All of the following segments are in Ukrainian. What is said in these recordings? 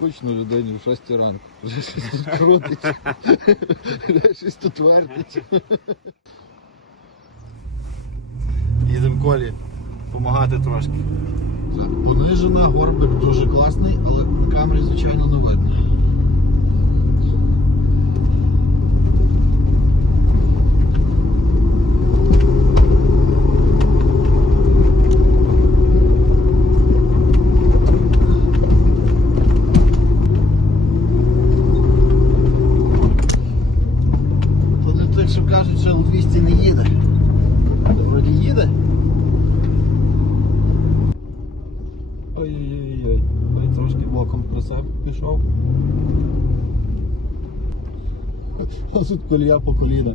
скучно людині в 6 ранку. Вже щось тут крутить. Вже щось тут вертить. Їдемо колі допомагати трошки. Понижена, горбик дуже класний, але на камері, звичайно, не видно. Кажуть, що L200 не їде. Та Вроді їде. Ой-ой-ой, ой, трошки боком присеп пішов. А тут колія по коліна.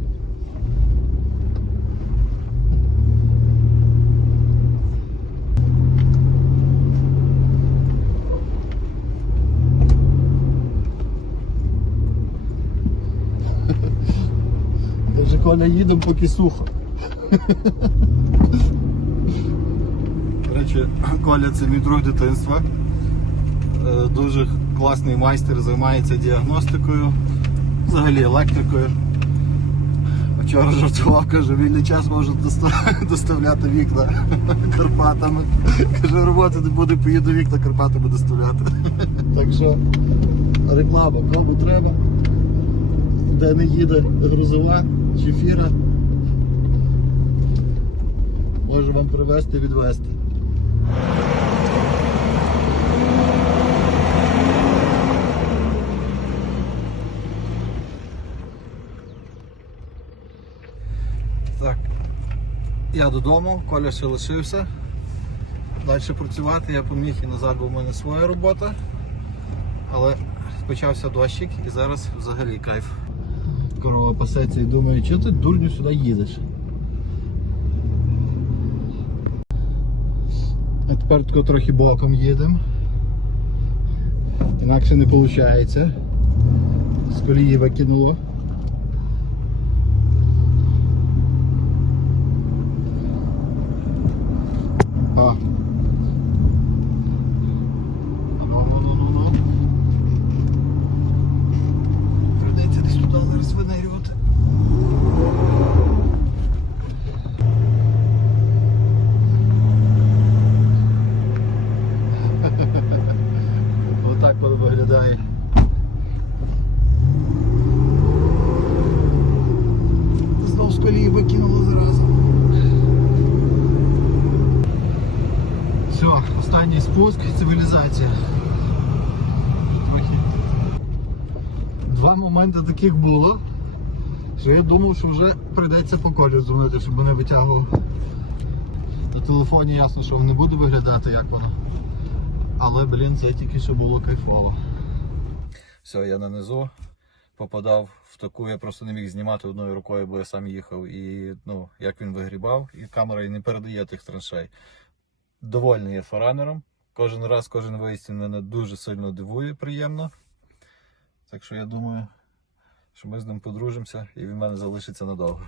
Каже, Коля, їдемо поки сухо. До речі, Коля це мій друг дитинства. Е, Дуже класний майстер, займається діагностикою, взагалі електрикою. Вчора жартував, каже, вільний час може доставляти вікна Карпатами. Каже, роботи не буде, поїду вікна Карпатами доставляти. Так що реклама, кому треба, де не їде грузова чи фіра, може вам привезти відвезти. Так, я додому, Коля ще лишився. Далі працювати я поміг і назад, бо в мене своя робота. Але почався дощик і зараз взагалі кайф. Корова пасеться і думає, чого ти дурню сюди їдеш? А тепер тако трохи боком їдемо. Інакше не виходить. З колії викинуло. А. Отак воно виглядає. Знов з колії викинуло заразу. Все, останній спуск, цивілізація. Два моменти таких було, що я думав, що вже прийдеться по колю дзвонити, щоб мене витягував. На телефоні ясно, що не буде виглядати, як воно. Але, блін, це тільки що було кайфово. Все, я нанизу. Попадав в таку, я просто не міг знімати одною рукою, бо я сам їхав. І ну, як він вигрібав, і камера не передає тих траншей. Довольний я фаранером. Кожен раз, кожен виїзд мене дуже сильно дивує, приємно. Так що я думаю, що ми з ним подружимося і він в мене залишиться надовго.